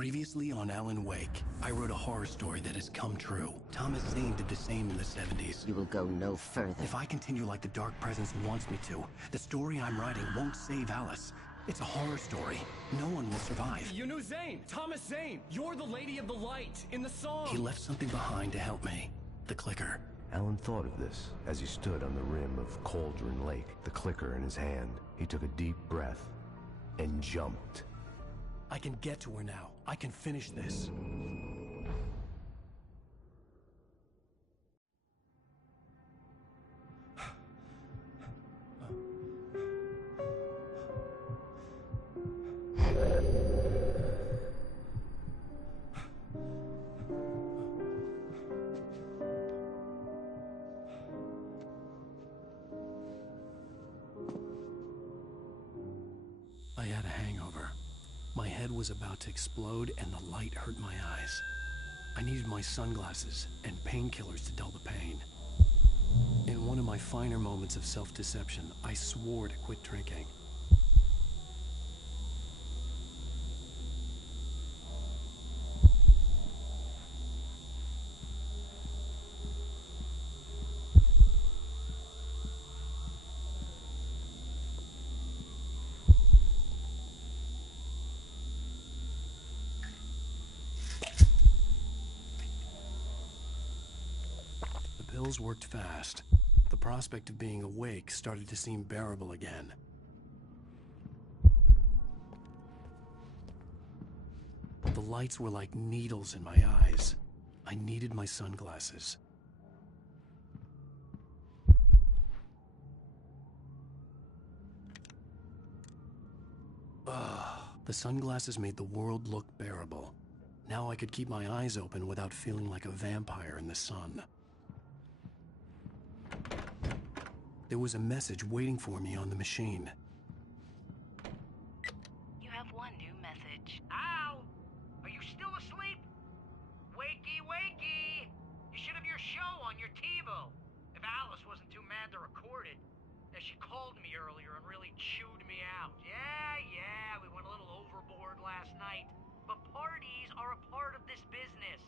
Previously on Alan Wake, I wrote a horror story that has come true. Thomas Zane did the same in the 70s. You will go no further. If I continue like the Dark Presence wants me to, the story I'm writing won't save Alice. It's a horror story. No one will survive. You knew Zane! Thomas Zane! You're the Lady of the Light in the song! He left something behind to help me. The clicker. Alan thought of this as he stood on the rim of Cauldron Lake, the clicker in his hand. He took a deep breath and jumped. I can get to her now. I can finish this. I had a hangover. My head was about to explode and the light hurt my eyes. I needed my sunglasses and painkillers to dull the pain. In one of my finer moments of self-deception, I swore to quit drinking. The pills worked fast. The prospect of being awake started to seem bearable again. The lights were like needles in my eyes. I needed my sunglasses. The sunglasses made the world look bearable. Now I could keep my eyes open without feeling like a vampire in the sun. There was a message waiting for me on the machine. You have one new message. Al! Are you still asleep? Wakey, wakey! You should have your show on your TiVo. If Alice wasn't too mad to record it. She called me earlier and really chewed me out. Yeah, we went a little overboard last night. But parties are a part of this business.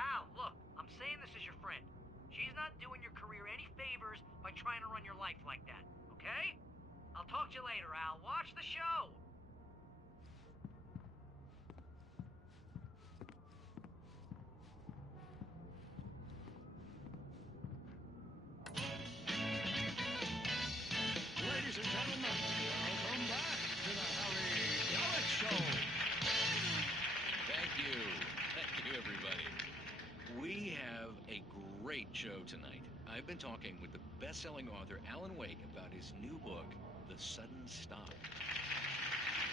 Al, look, I'm saying this as your friend. She's not doing your career any favors by trying to run your life like that, okay? I'll talk to you later, Al. Watch the show! Ladies and gentlemen, welcome back to the Harry Dalit Show. Thank you, everybody. We have a great show tonight. I've been talking with the best-selling author Alan Wake about his new book, The Sudden Stop.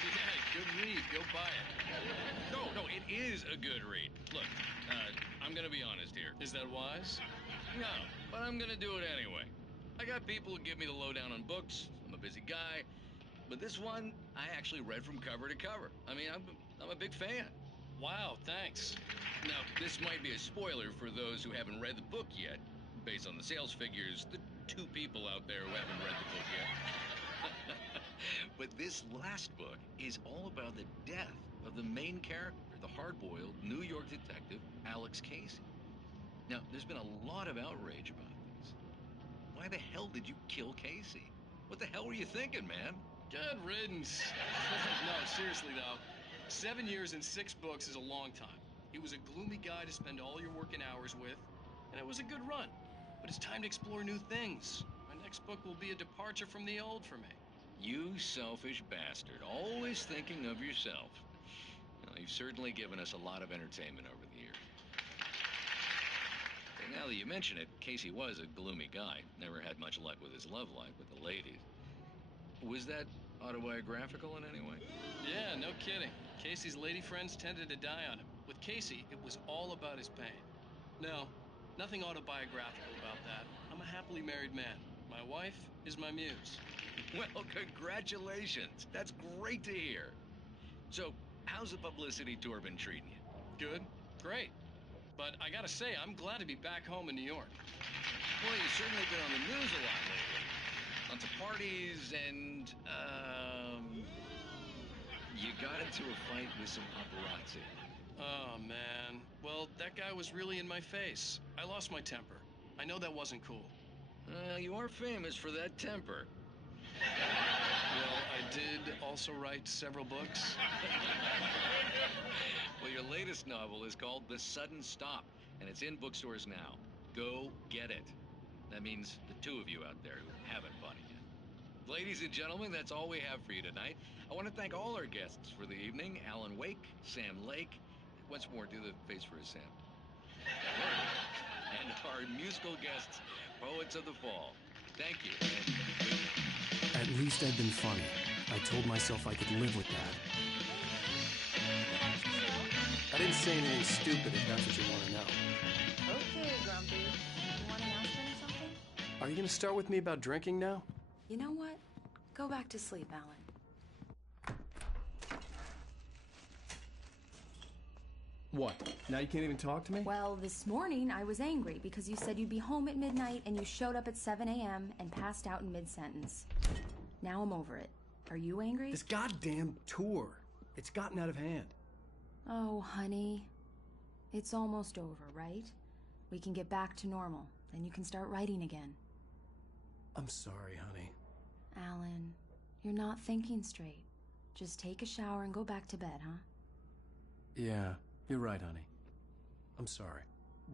Yeah, good read. Go buy it. No, it is a good read. Look, I'm gonna be honest here. Is that wise? No, but I'm gonna do it anyway. I got people who give me the lowdown on books. I'm a busy guy. But this one, I actually read from cover to cover. I mean, I'm a big fan. Wow, thanks. Now, this might be a spoiler for those who haven't read the book yet. Based on the sales figures, the 2 people out there who haven't read the book yet. But this last book is all about the death of the main character, the hard-boiled New York detective, Alex Casey. Now, there's been a lot of outrage about this. Why the hell did you kill Casey? What the hell were you thinking, man? Good riddance. No, seriously though, 7 years and 6 books is a long time. He was a gloomy guy to spend all your working hours with, and it was a good run. But it's time to explore new things. My next book will be a departure from the old for me. You selfish bastard, always thinking of yourself. Well, you've certainly given us a lot of entertainment over the years. And now that you mention it, Casey was a gloomy guy. Never had much luck with his love life with the ladies. Was that autobiographical in any way? Yeah, no kidding. Casey's lady friends tended to die on him. With Casey, it was all about his pain. No, nothing autobiographical about that. I'm a happily married man. My wife is my muse. Well, congratulations. That's great to hear. So, how's the publicity tour been treating you? Good, great. But I gotta say, I'm glad to be back home in New York. Well, you've certainly been on the news a lot lately. Lots of parties and, You got into a fight with some paparazzi. Oh, man. Well, that guy was really in my face. I lost my temper. I know that wasn't cool. You are famous for that temper. Well, I did also write several books. Well, your latest novel is called The Sudden Stop, and it's in bookstores now. Go get it. That means the two of you out there who haven't bought it yet. Ladies and gentlemen, that's all we have for you tonight. I want to thank all our guests for the evening. Alan Wake, Sam Lake. Once more, do the face for us, Sam. And our musical guests, Poets of the Fall. Thank you. And At least I'd been funny. I told myself I could live with that. I didn't say anything stupid if that's what you want to know. Okay, Grumpy. You want an aspirin or something? Are you going to start with me about drinking now? You know what? Go back to sleep, Alan. What? Now you can't even talk to me? Well, this morning I was angry because you said you'd be home at midnight and you showed up at 7 a.m. and passed out in mid-sentence. Now I'm over it. Are you angry? This goddamn tour. It's gotten out of hand. Oh, honey. It's almost over, right? We can get back to normal. Then you can start writing again. I'm sorry, honey. Alan, you're not thinking straight. Just take a shower and go back to bed, huh? Yeah, you're right, honey. I'm sorry.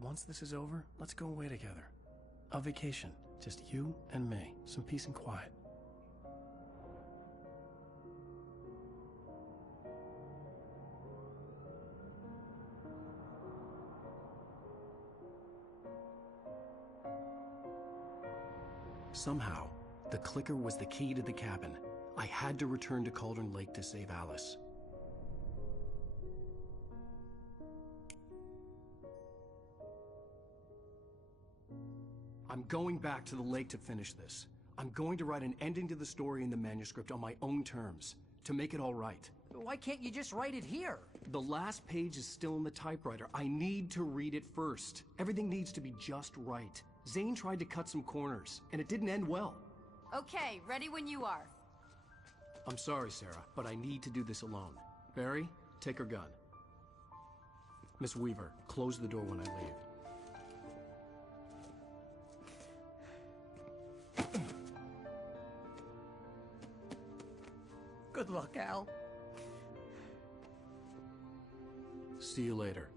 Once this is over, let's go away together. A vacation. Just you and me. Some peace and quiet. Somehow, the clicker was the key to the cabin. I had to return to Cauldron Lake to save Alice. I'm going back to the lake to finish this. I'm going to write an ending to the story in the manuscript on my own terms, to make it all right. Why can't you just write it here? The last page is still in the typewriter. I need to read it first. Everything needs to be just right. Zane tried to cut some corners, and it didn't end well. Okay, ready when you are. I'm sorry, Sarah, but I need to do this alone. Barry, take her gun. Miss Weaver, close the door when I leave. Good luck, Al. See you later.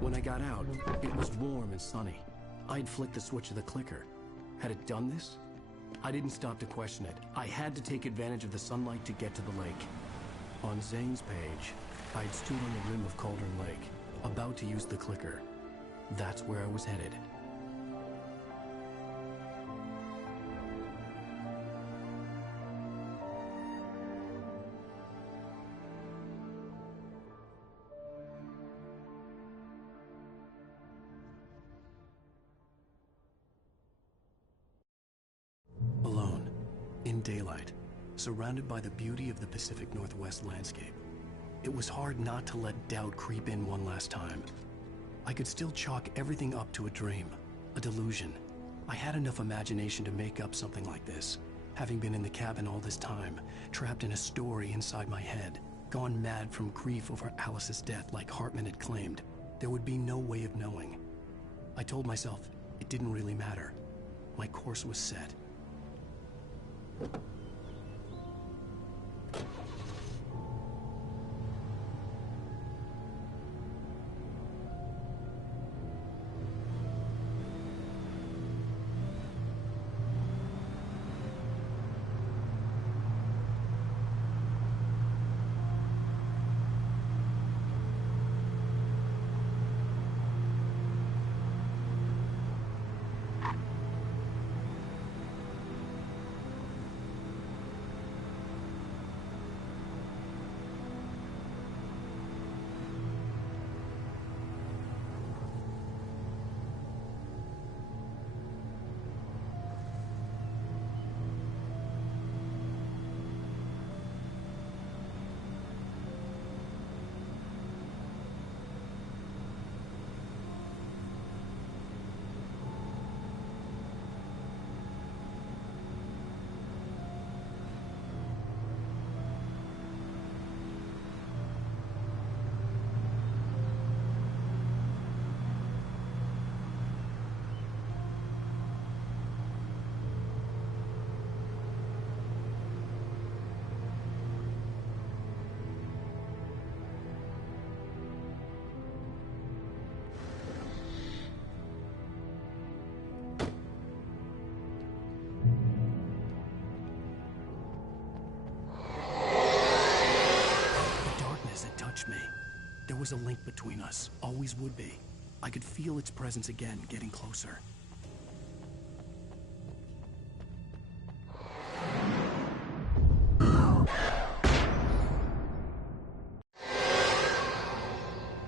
When I got out, it was warm and sunny. I'd flicked the switch of the clicker. Had it done this? I didn't stop to question it. I had to take advantage of the sunlight to get to the lake. On Zane's page, I'd stood on the rim of Cauldron Lake, about to use the clicker. That's where I was headed. Alone, in daylight, surrounded by the beauty of the Pacific Northwest landscape. It was hard not to let doubt creep in one last time. I could still chalk everything up to a dream, a delusion. I had enough imagination to make up something like this, having been in the cabin all this time, trapped in a story inside my head, gone mad from grief over Alice's death like Hartman had claimed. There would be no way of knowing. I told myself it didn't really matter. My course was set. pushed me. There was a link between us, always would be. I could feel its presence again, getting closer.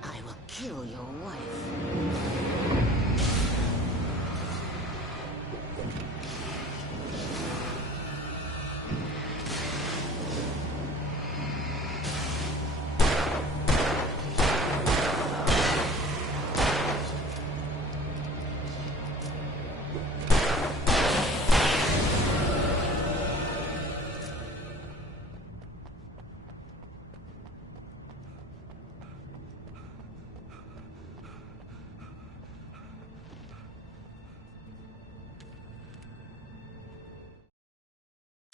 I will kill your wife.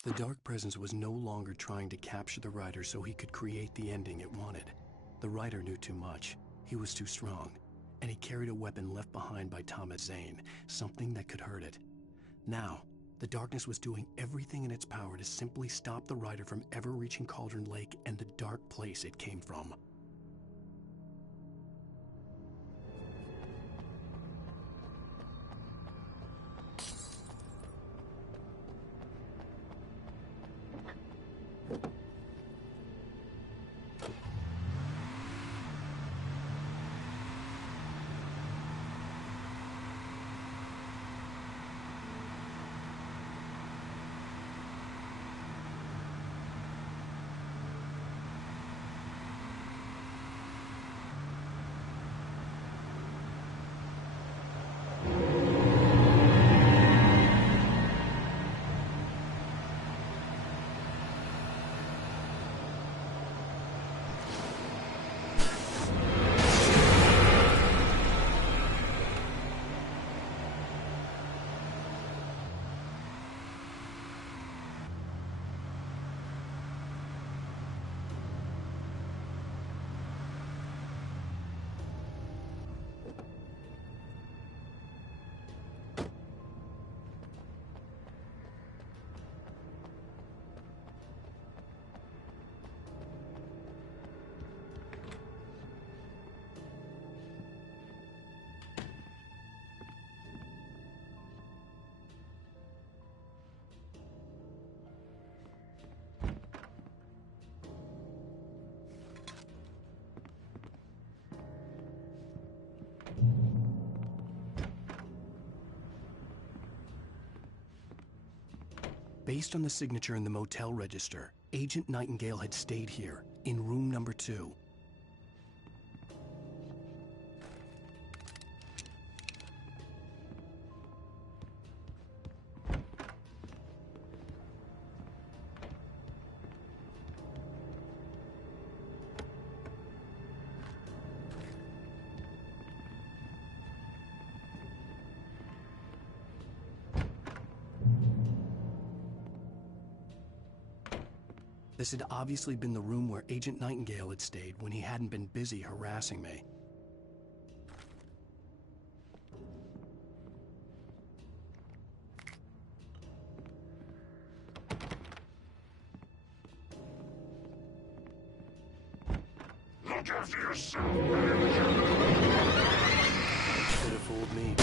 The Dark Presence was no longer trying to capture the Rider so he could create the ending it wanted. The Rider knew too much. He was too strong. And he carried a weapon left behind by Thomas Zane, something that could hurt it. Now, the darkness was doing everything in its power to simply stop the Rider from ever reaching Cauldron Lake and the dark place it came from. Based on the signature in the motel register, Agent Nightingale had stayed here, in room number 2. This had obviously been the room where Agent Nightingale had stayed when he hadn't been busy harassing me. Look after yourself, Could have fooled me.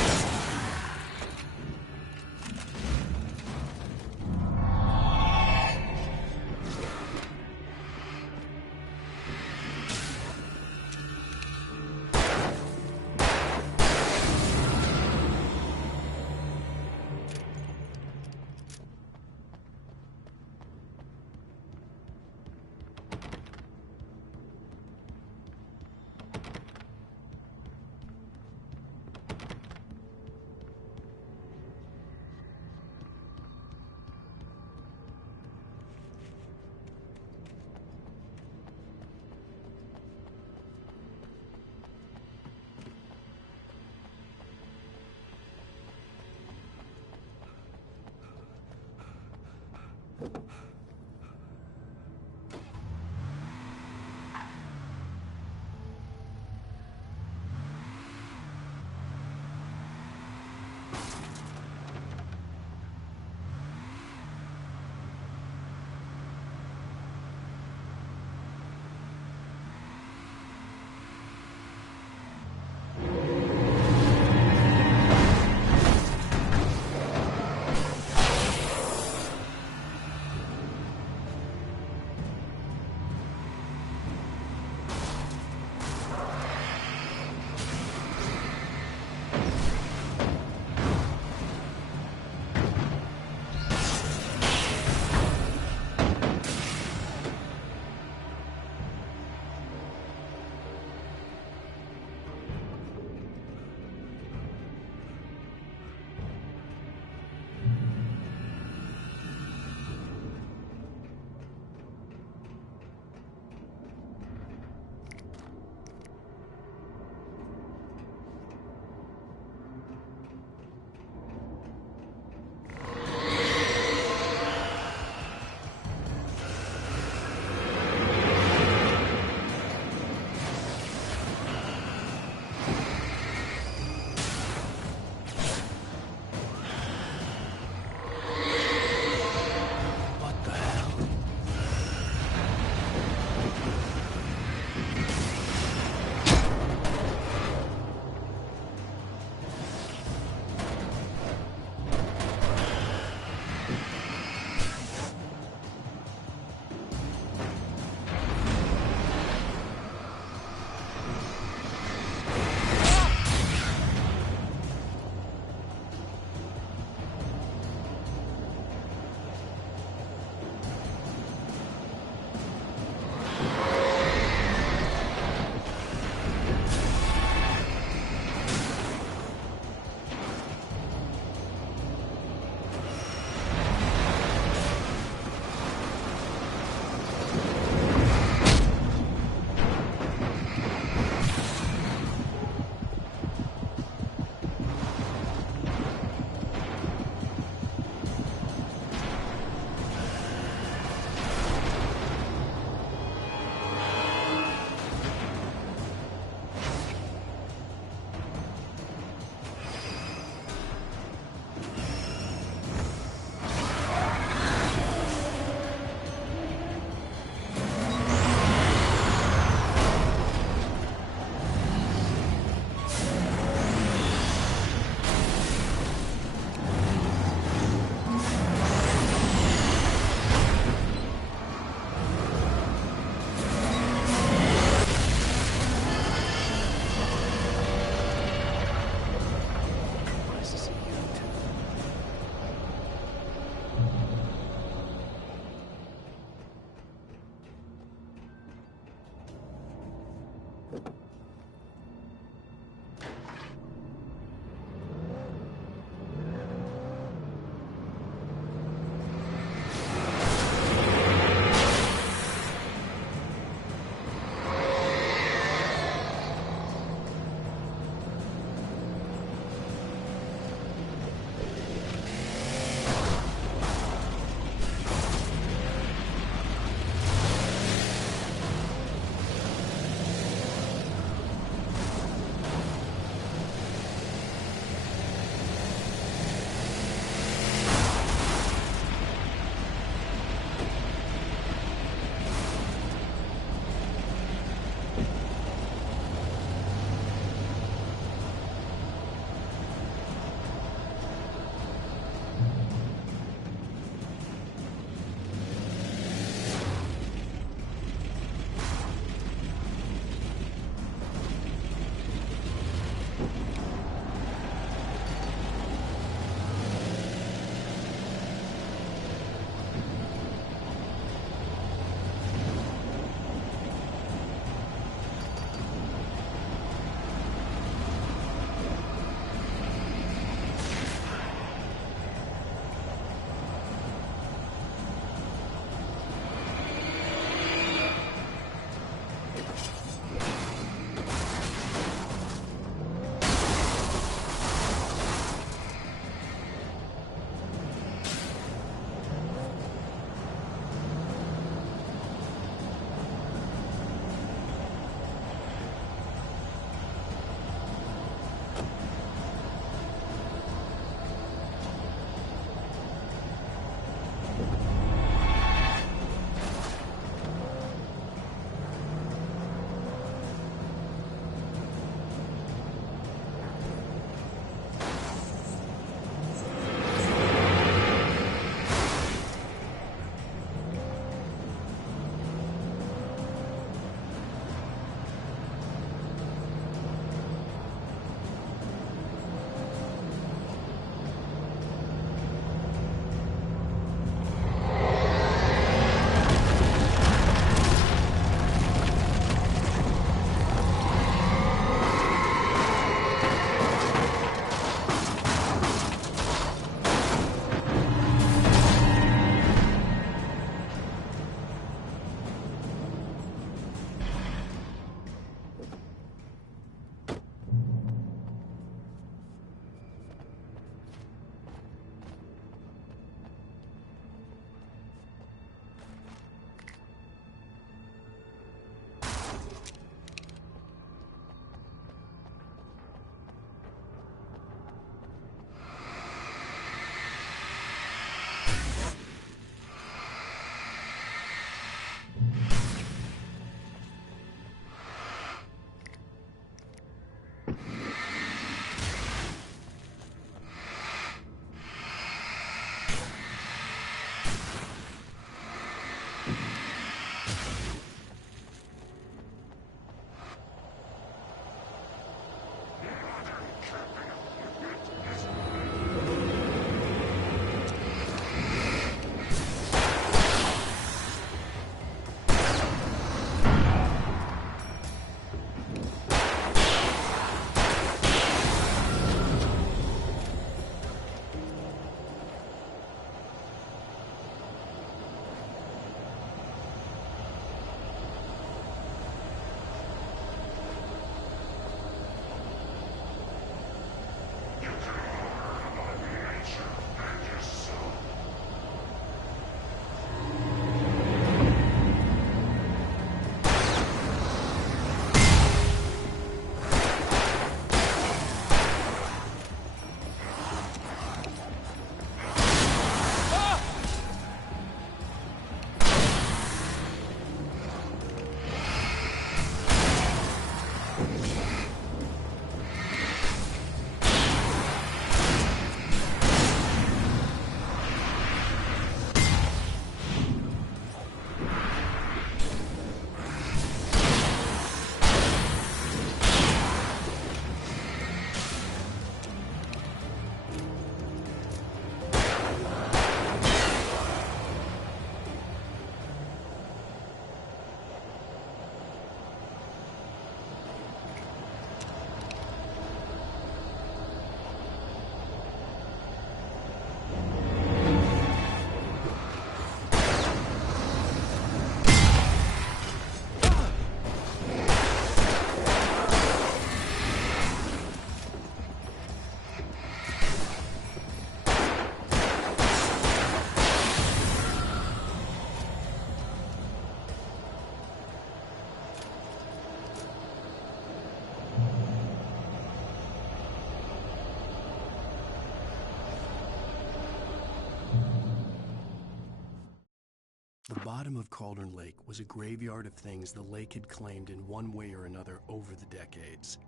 bottom of Cauldron Lake was a graveyard of things the lake had claimed in one way or another over the decades.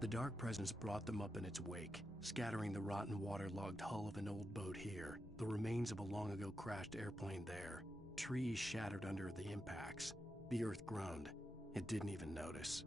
The dark presence brought them up in its wake, scattering the rotten waterlogged hull of an old boat here, the remains of a long-ago crashed airplane there, trees shattered under the impacts. The earth groaned. It didn't even notice.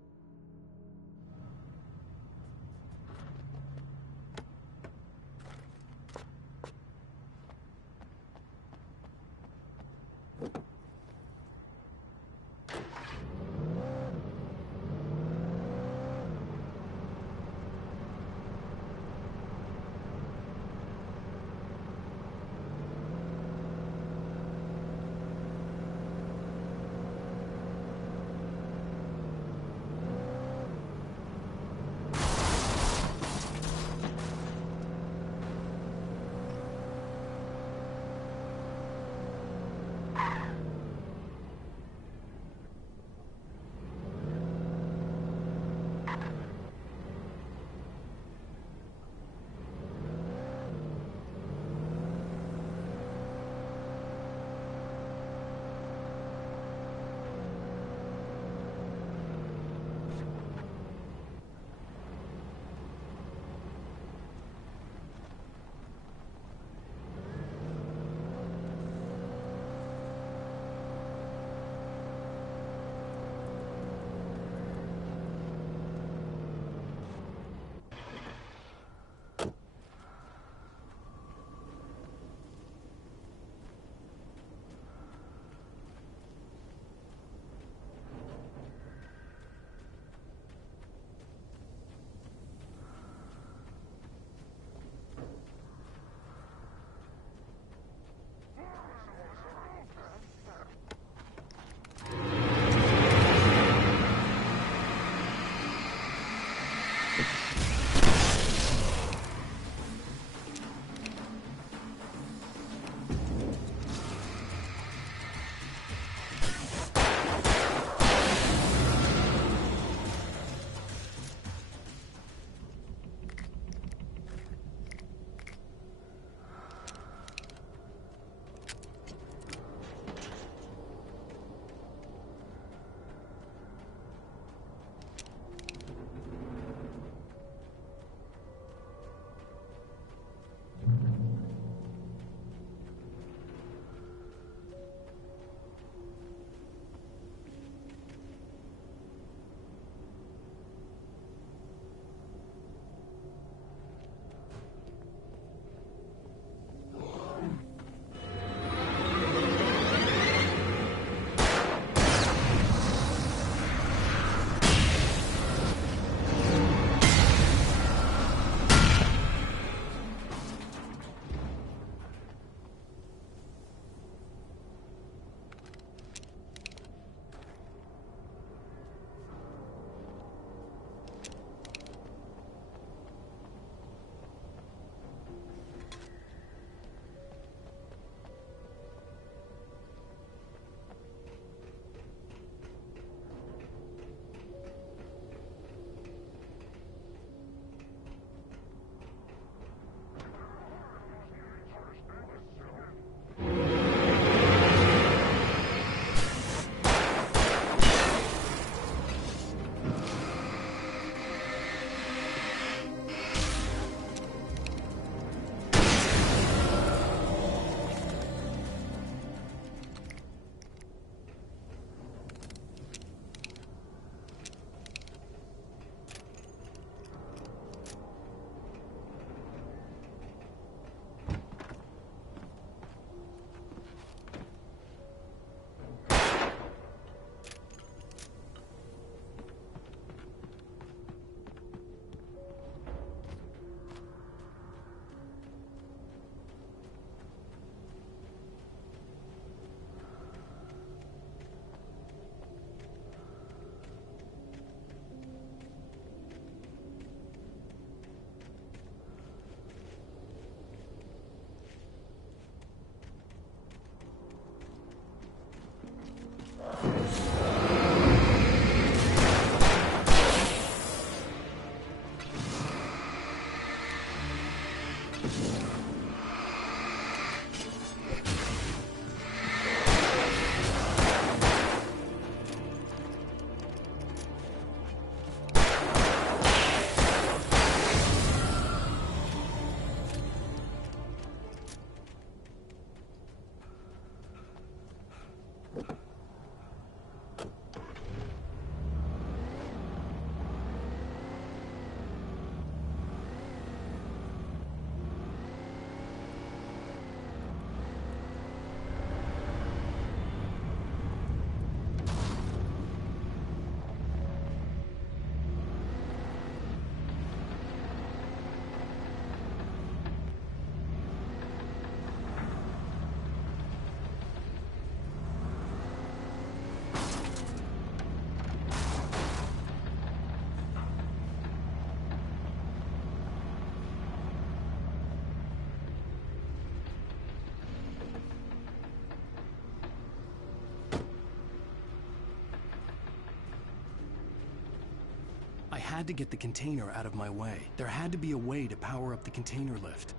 I had to get the container out of my way. There had to be a way to power up the container lift.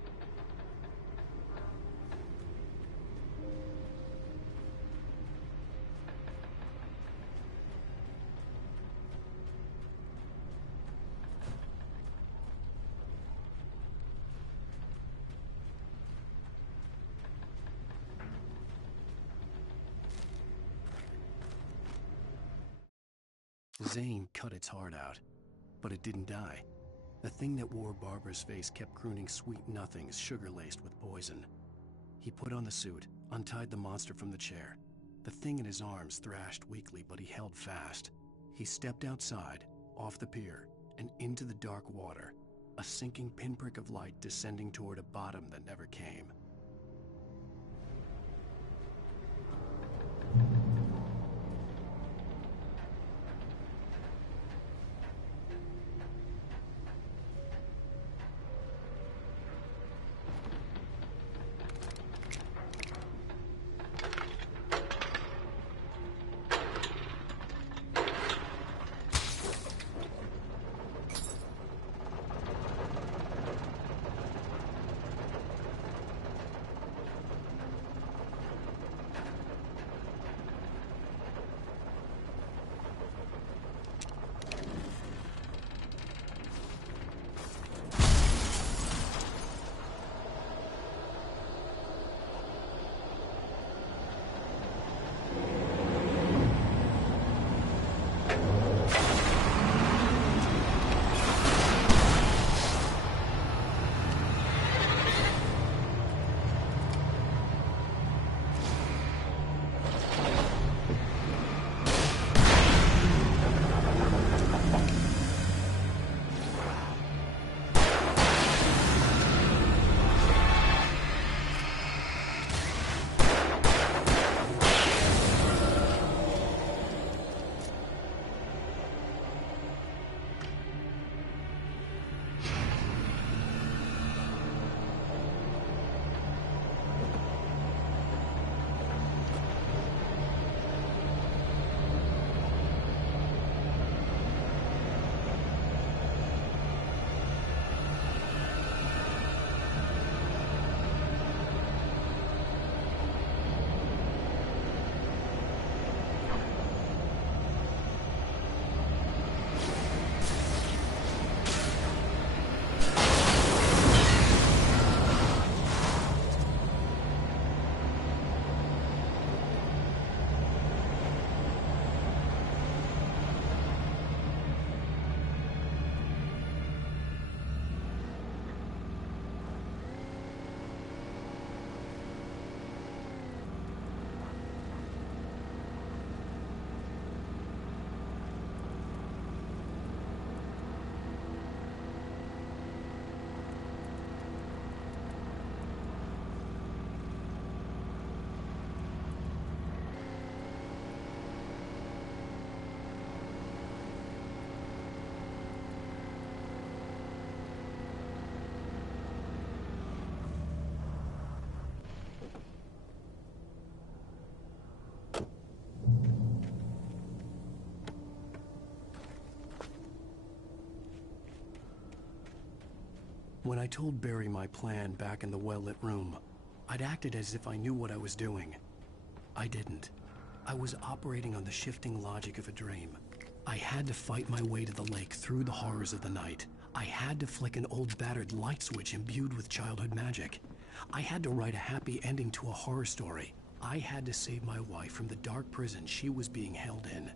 Zane cut its heart out, but it didn't die. The thing that wore Barbara's face kept crooning sweet nothings sugar-laced with poison. He put on the suit, untied the monster from the chair. The thing in his arms thrashed weakly, but he held fast. He stepped outside, off the pier, and into the dark water, a sinking pinprick of light descending toward a bottom that never came. When I told Barry my plan back in the well-lit room, I'd acted as if I knew what I was doing. I didn't. I was operating on the shifting logic of a dream. I had to fight my way to the lake through the horrors of the night. I had to flick an old battered light switch imbued with childhood magic. I had to write a happy ending to a horror story. I had to save my wife from the dark prison she was being held in.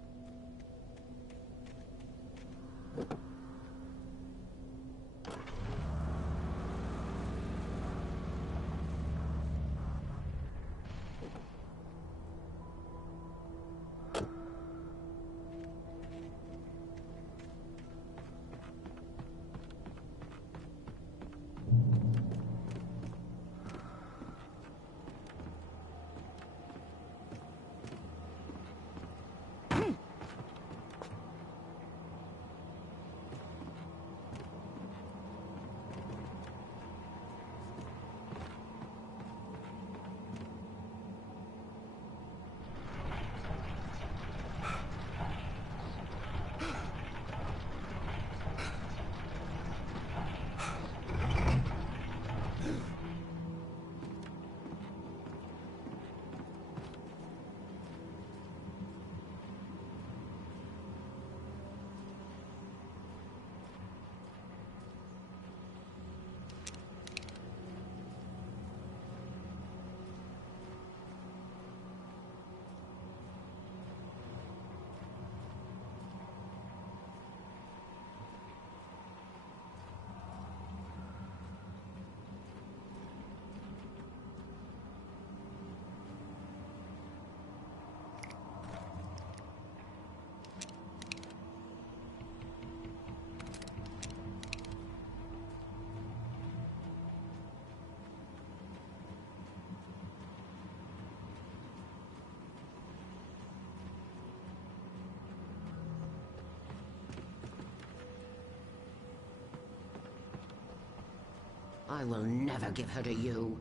I will never give her to you.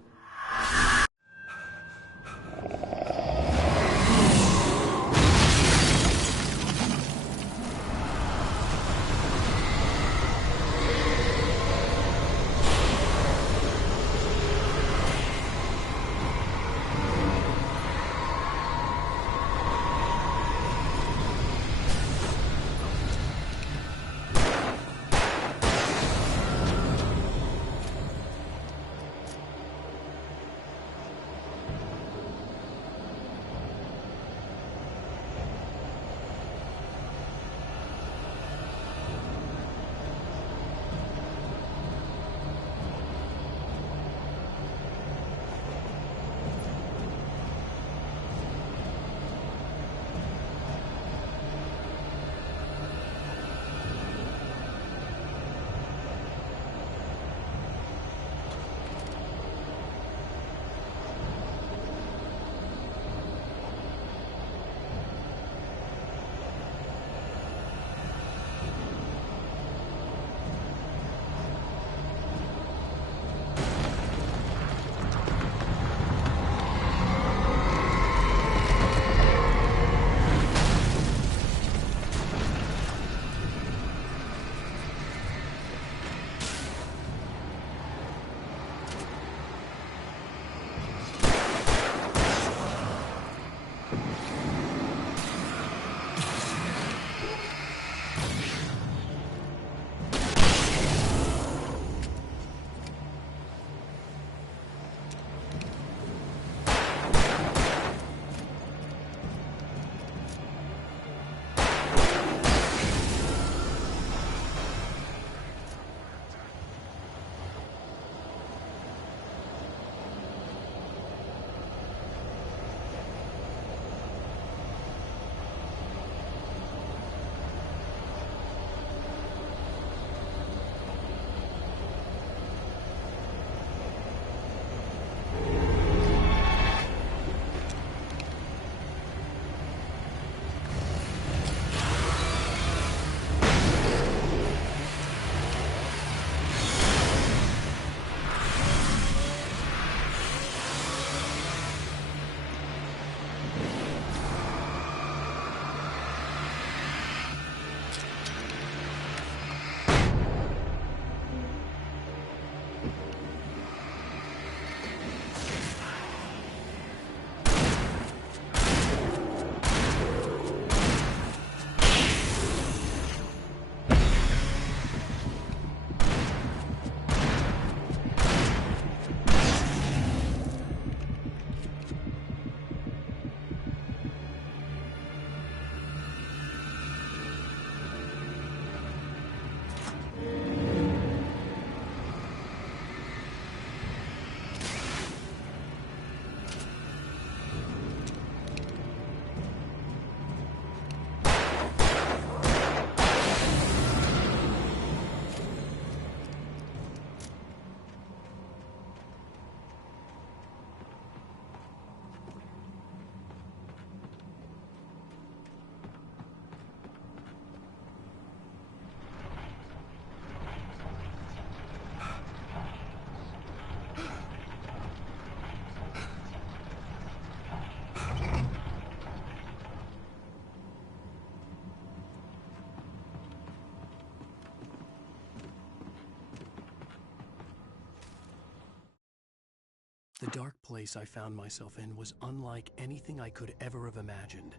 The dark place I found myself in was unlike anything I could ever have imagined.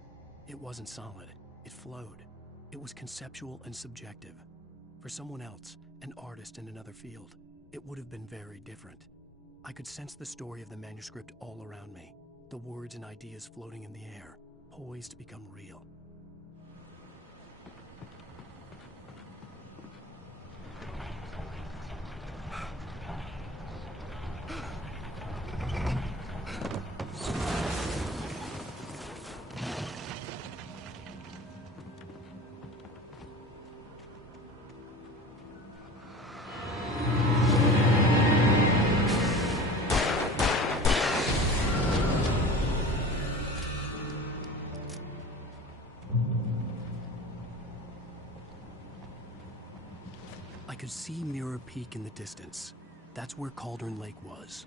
It wasn't solid. It flowed. It was conceptual and subjective. For someone else, an artist in another field, it would have been very different. I could sense the story of the manuscript all around me, the words and ideas floating in the air, poised to become real. I could see Mirror Peak in the distance. That's where Cauldron Lake was.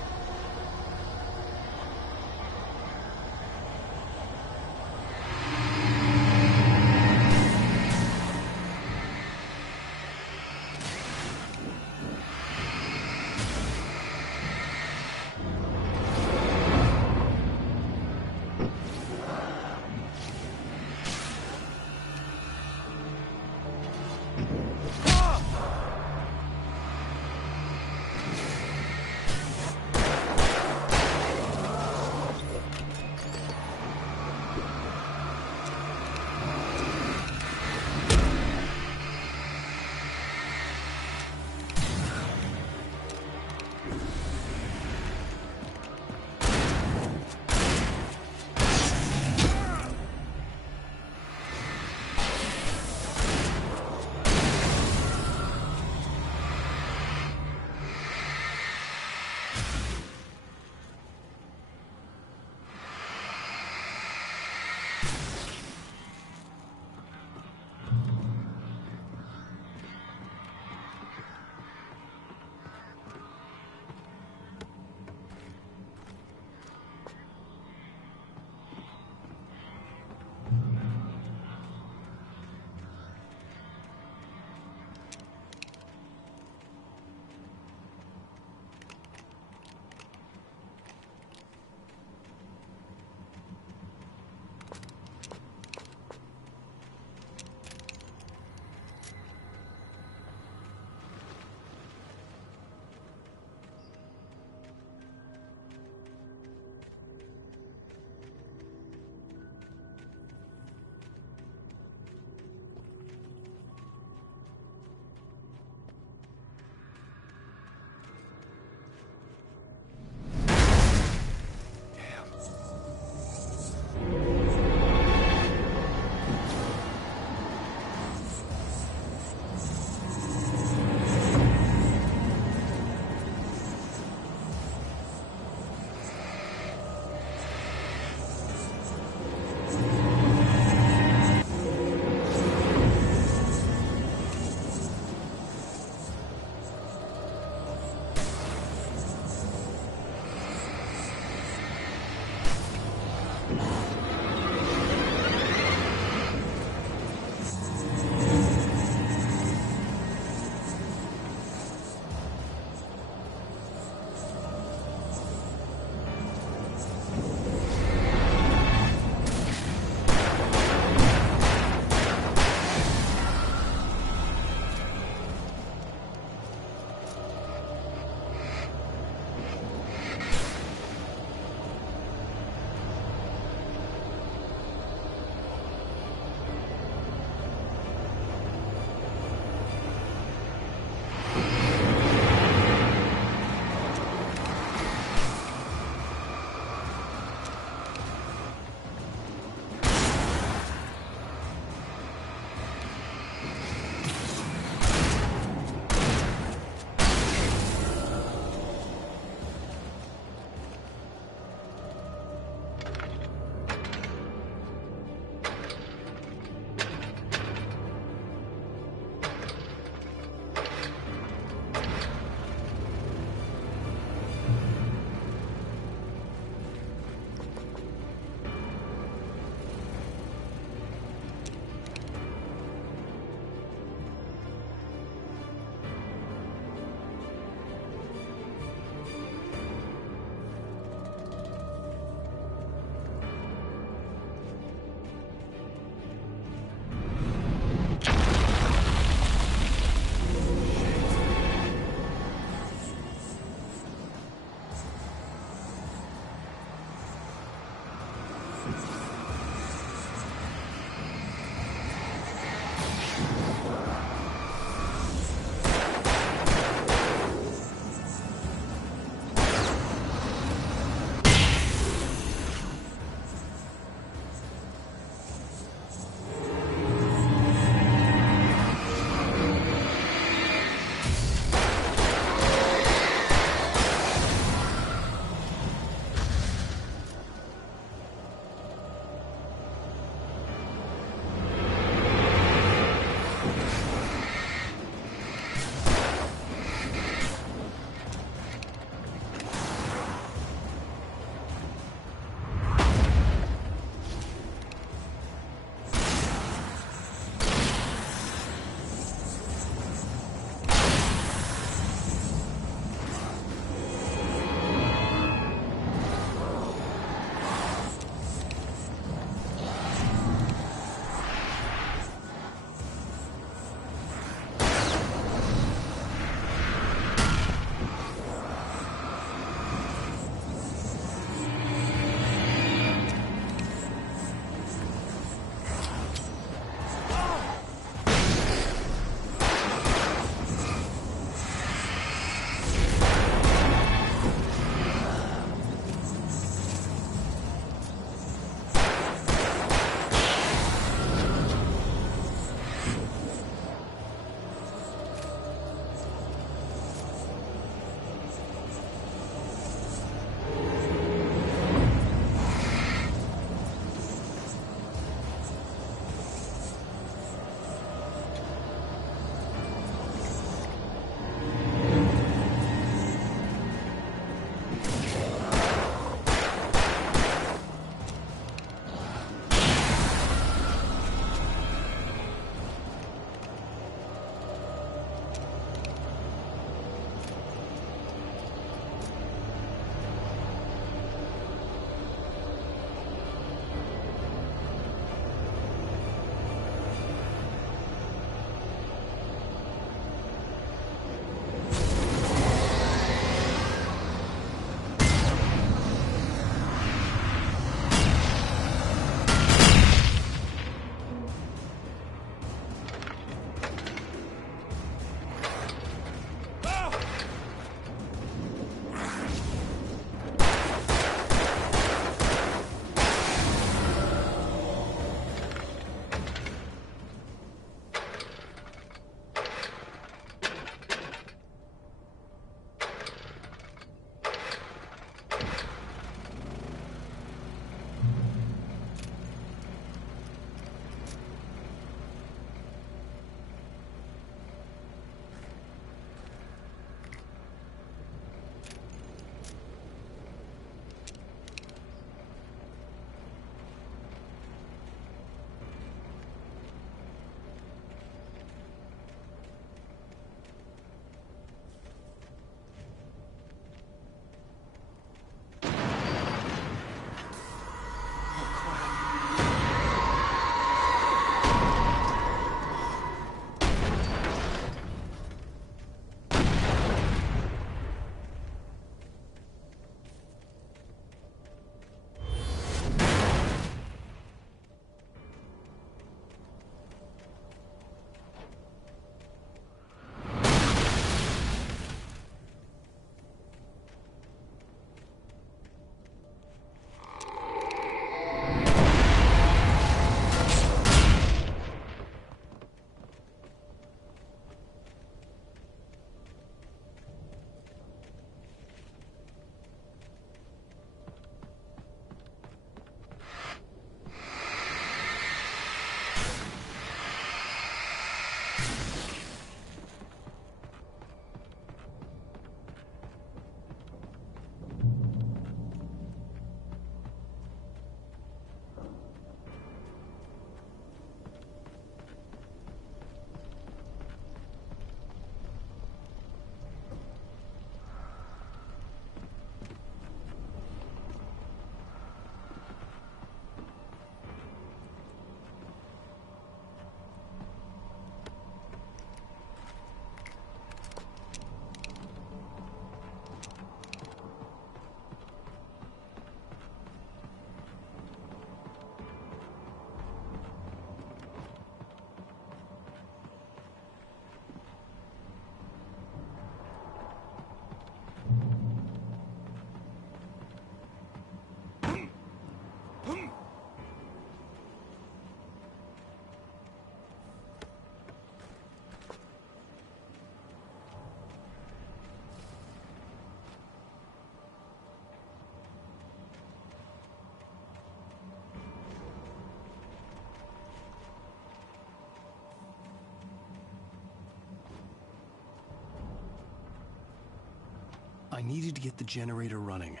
I needed to get the generator running.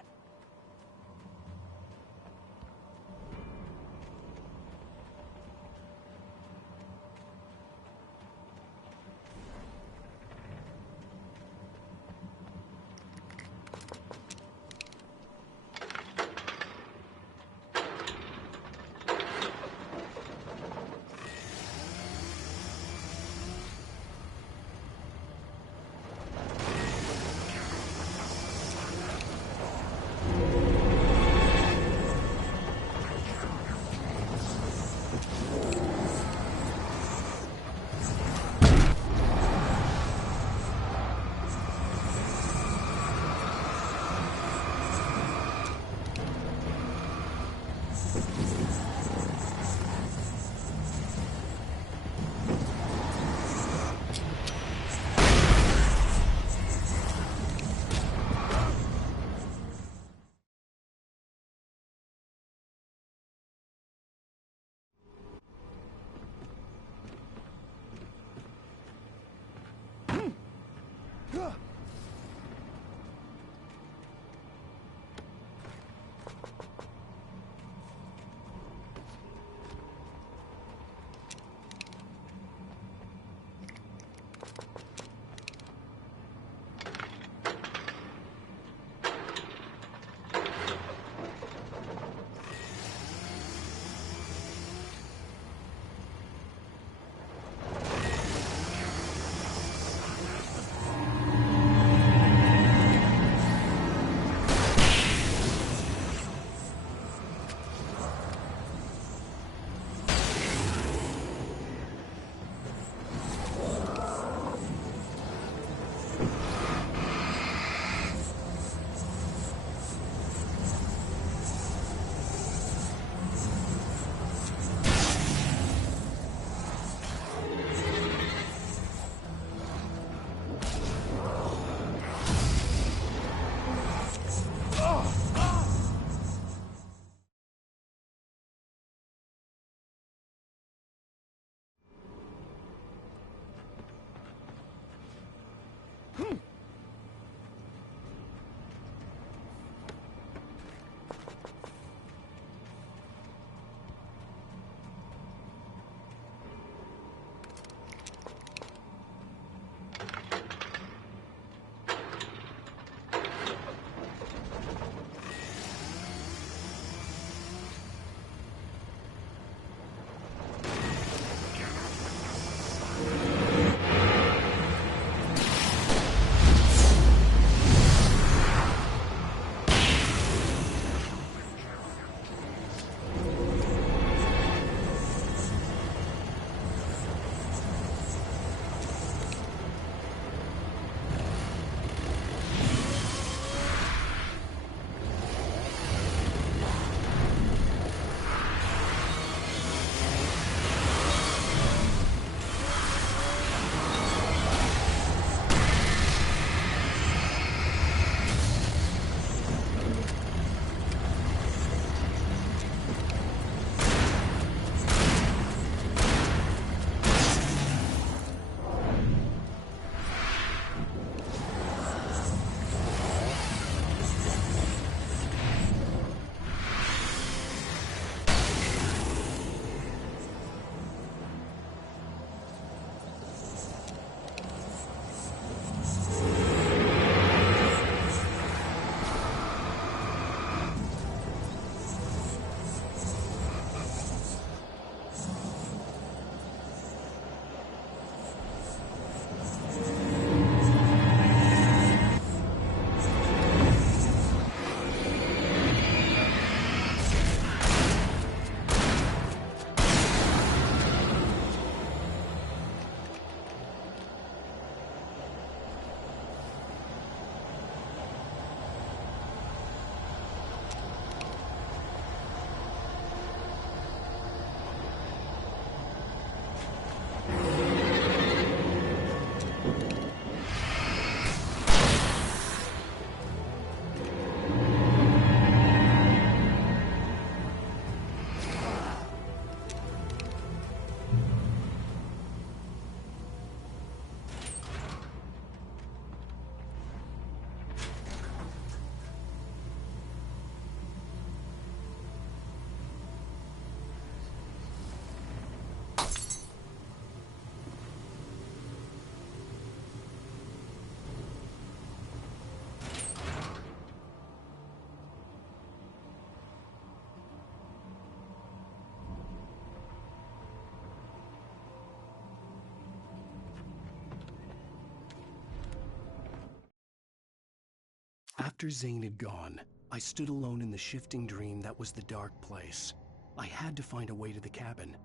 After Zane had gone, I stood alone in the shifting dream that was the dark place. I had to find a way to the cabin.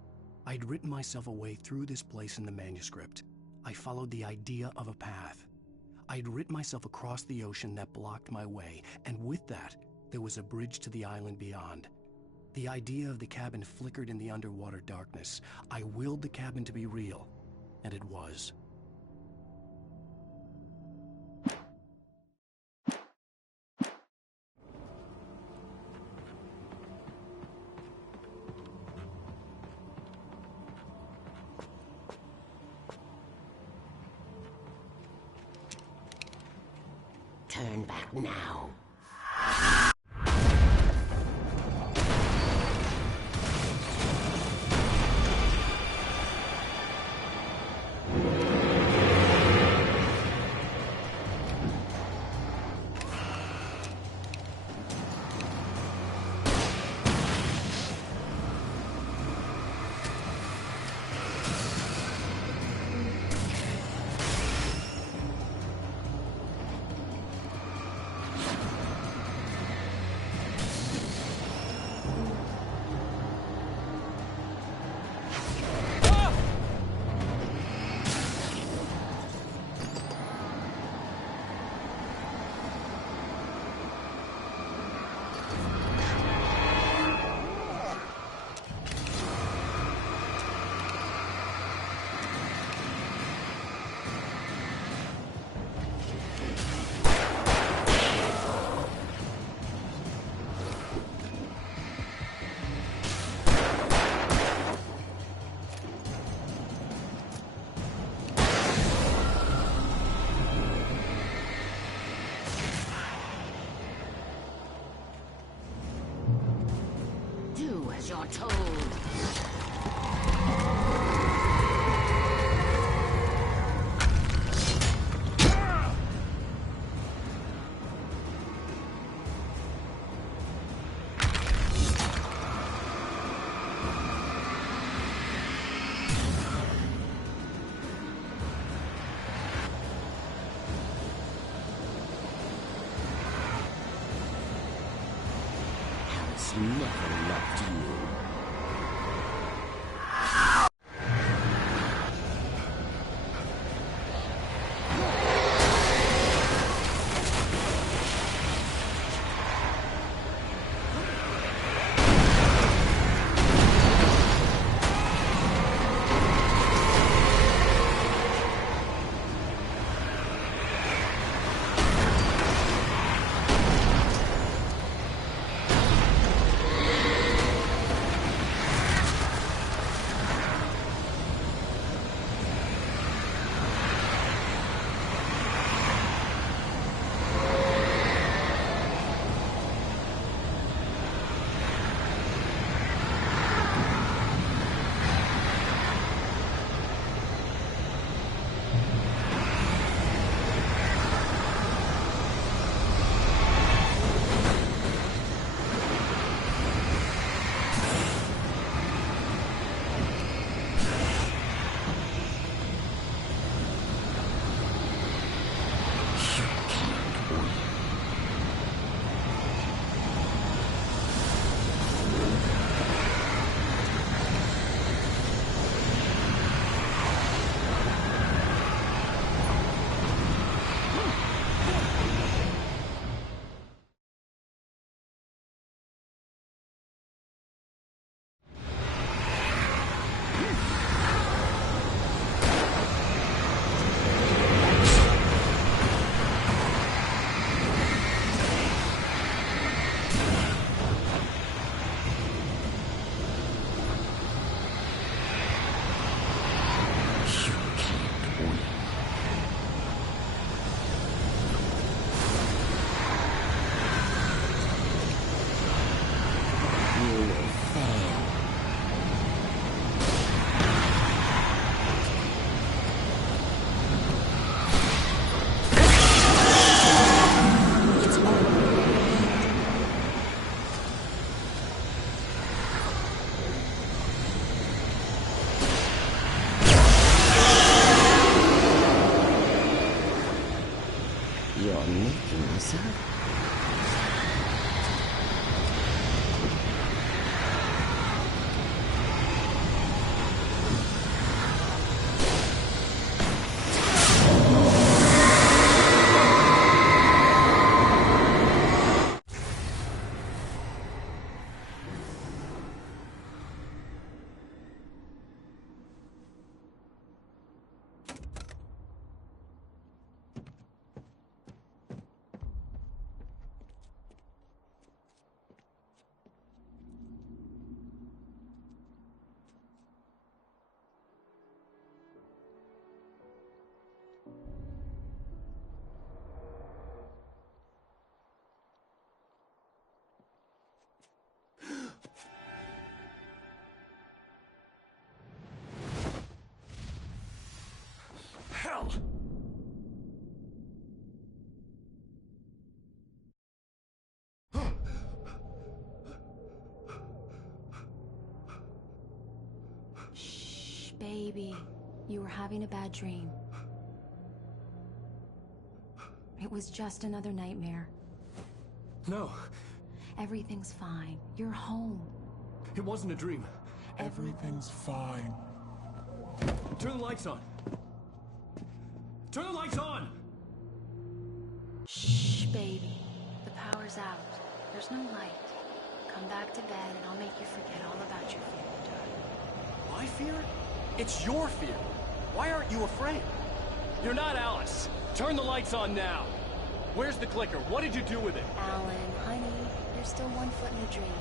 I'd written myself a way through this place in the manuscript. I followed the idea of a path. I'd written myself across the ocean that blocked my way, and with that, there was a bridge to the island beyond. The idea of the cabin flickered in the underwater darkness. I willed the cabin to be real, and it was. Turn back now. Do as you're told. Alice never loved you. attacking us, huh? Hell! Shh, baby. You were having a bad dream. It was just another nightmare. No, Everything's fine. You're home. it wasn't a dream. Everything's fine. Turn the lights on. Turn the lights on! Shh, baby. The power's out. There's no light. Come back to bed and I'll make you forget all about your fear, darling. My fear? It's your fear. Why aren't you afraid? You're not Alice. Turn the lights on now. Where's the clicker? What did you do with it? Alan, honey, you're still 1 foot in a dream.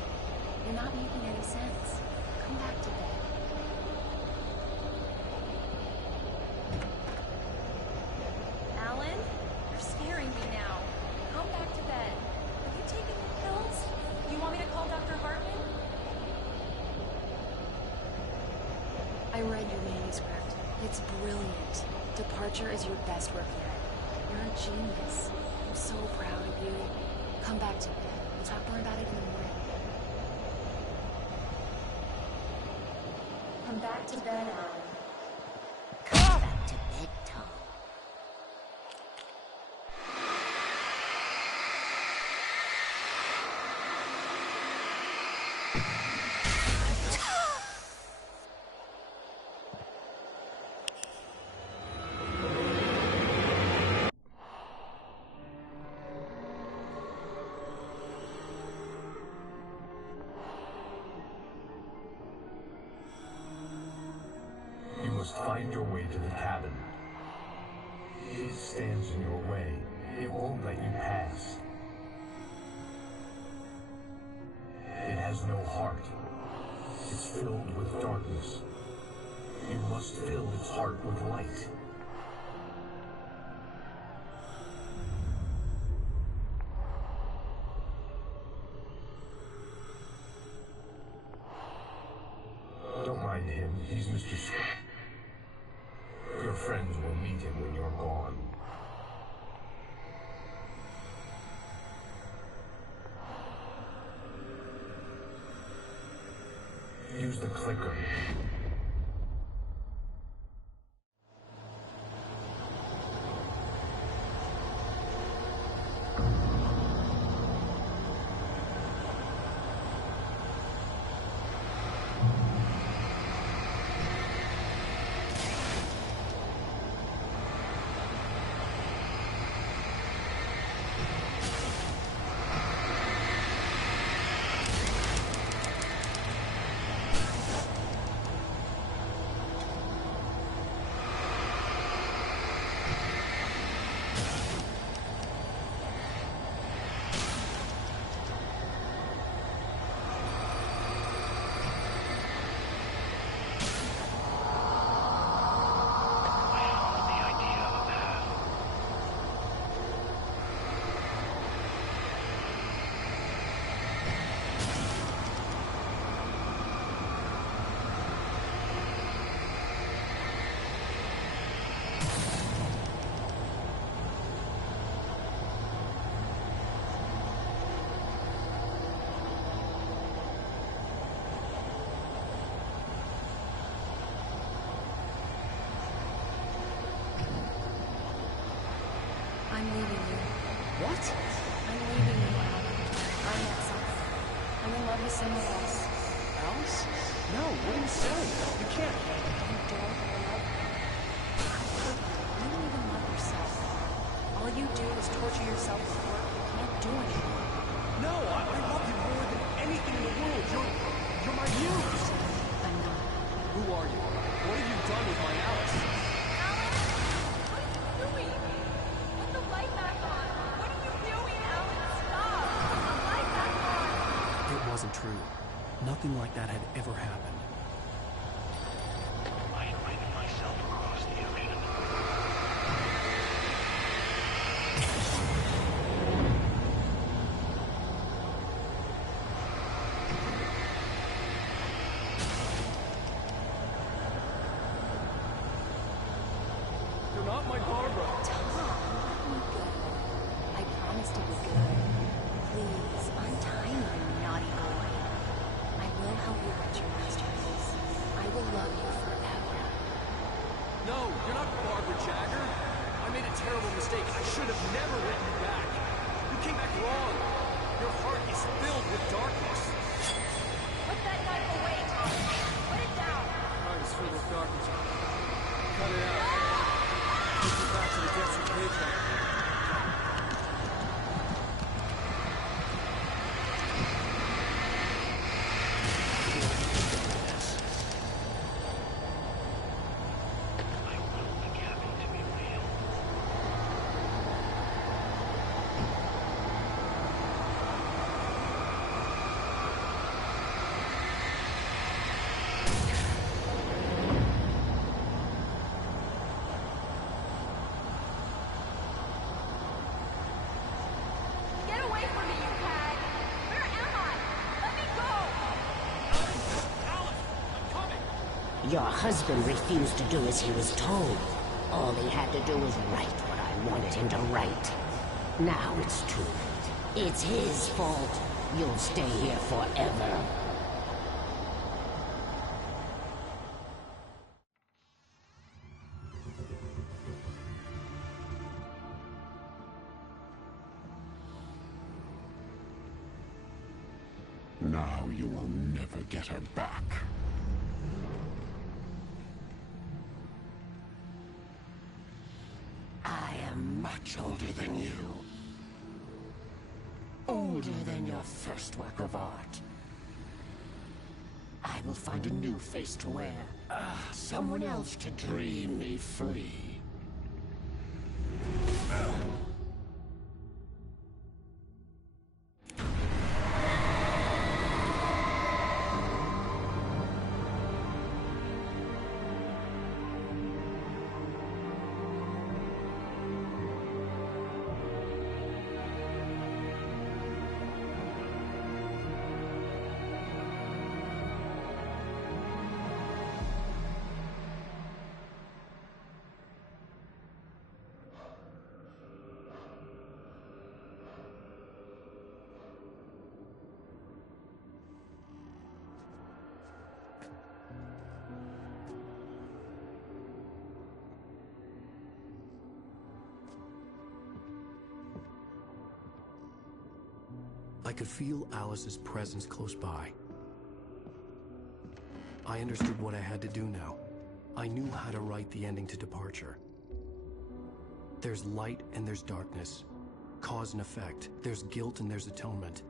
You're not making any sense. Come back to bed. Alan, you're scaring me now. Come back to bed. Have you taken the pills? You want me to call Dr. Hartman? I read your manuscript. It's brilliant. Departure is your best work yet. You're a genius. I'm so proud of you. Come back to bed. We'll talk more about it in the morning. Come back to bed, Alan. Come back to bed, Tom. You must find your way to the cabin. It stands in your way. It won't let you pass. It has no heart. It's filled with darkness. You must fill its heart with light. Don't mind him. He's Mr. Scott. Your friends will meet him when you're gone. Use the clicker. Maybe someone else. Alice? No, what are you saying? You can't. You don't love her. You don't even love yourself. All you do is torture yourself with work you can't do anymore. No, I love you more than anything in the world. You're my muse. I'm not. Who are you? What have you done with my Alice? Alice? What are you doing? Put the light back on. What are you doing, Alice? Stop. Put the light back on. It wasn't true. Nothing like that had ever happened. I had ridden myself across the arena. You're not my Barbara. Tom, let me go. I promised to be good. Please, untie me, you naughty boy. I will help you write your masterpiece. I will love you forever. No, you're not Barbara Jagger. I made a terrible mistake. I should have never let you back. You came back wrong. Your heart is filled with darkness. Put that knife away, Tom. Put it down. Heart is filled with darkness. Cut it out. Take you back to the depths of Bayfront. I will the cabin to be real. Get away from me, you cad. Where am I? Let me go. Alice! I'm coming! Your husband refused to do as he was told. All he had to do was write what I wanted him to write. Now it's too late. It's his fault. You'll stay here forever. Now you will never get her back. I am much older than you. Older than your first work of art. I will find a new face to wear. Someone else to dream me free. I could feel Alice's presence close by. I understood what I had to do now. I knew how to write the ending to Departure. There's light and there's darkness. Cause and effect. There's guilt and there's atonement.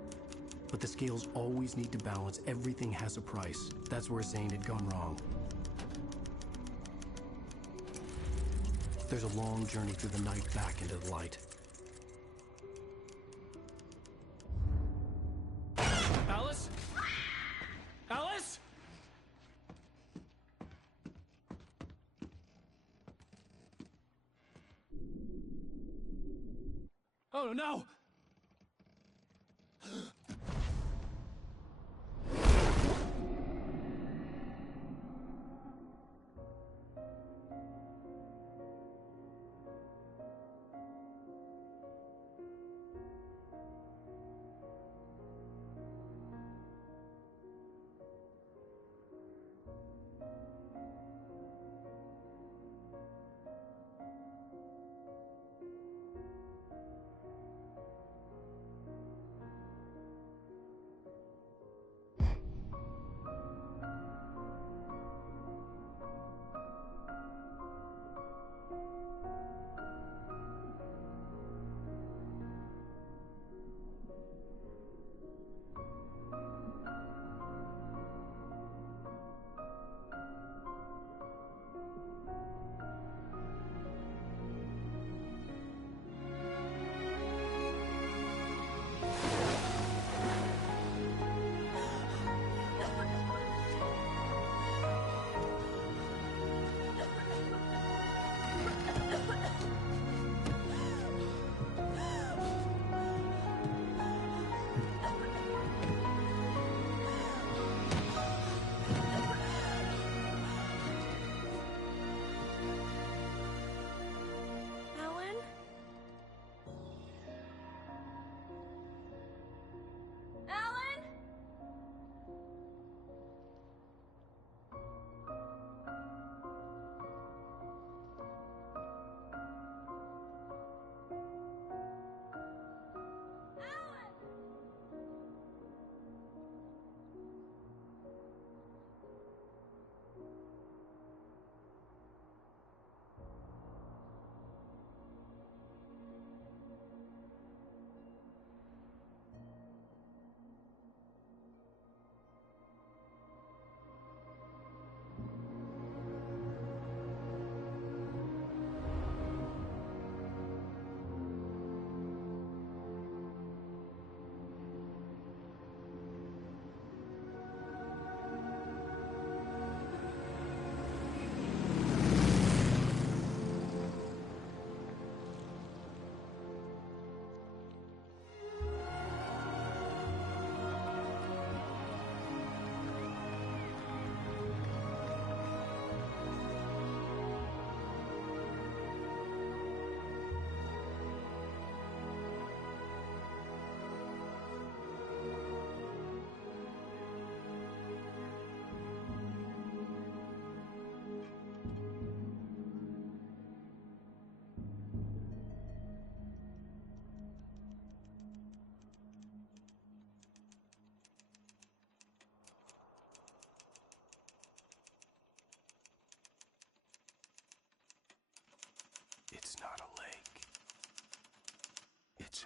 But the scales always need to balance. Everything has a price. That's where Zane had gone wrong. There's a long journey through the night back into the light. Alice? Alice? Oh no!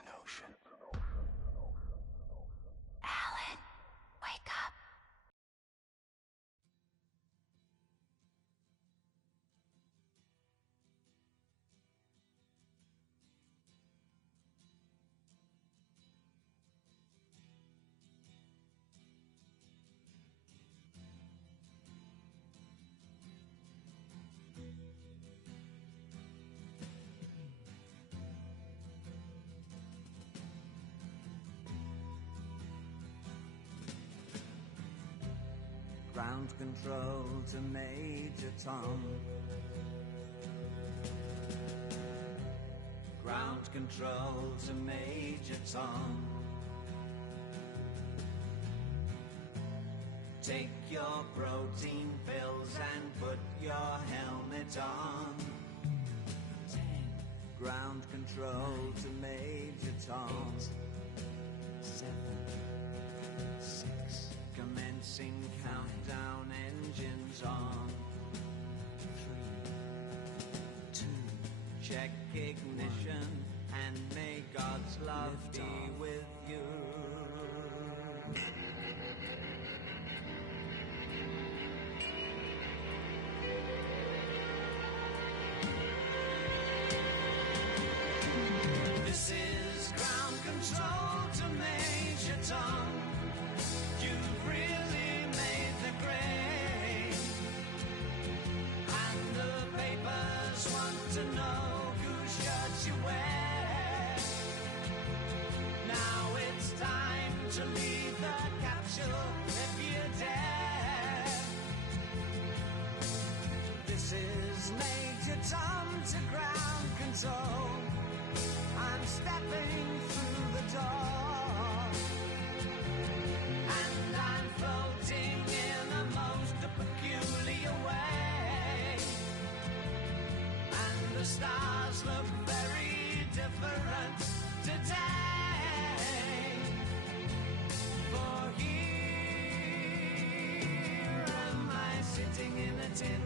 an ocean. Alan, wake up. Ground control to Major Tom. Ground control to Major Tom. Take your protein pills and put your helmet on. 10. Ground control 9, to Major Tom. 8, 7, 6. Commencing countdown, engines on. 3, 2. Check ignition 1. And may God's love Lift be off. With you. This is ground control to Major Tom. You've really made the grade. And the papers want to know whose shirts you wear. Now it's time to leave the capsule if you dare. This is Major Tom to ground control. I'm stepping through the door, and I'm floating in a most peculiar way, and the stars look very different today. For here am I sitting in a tin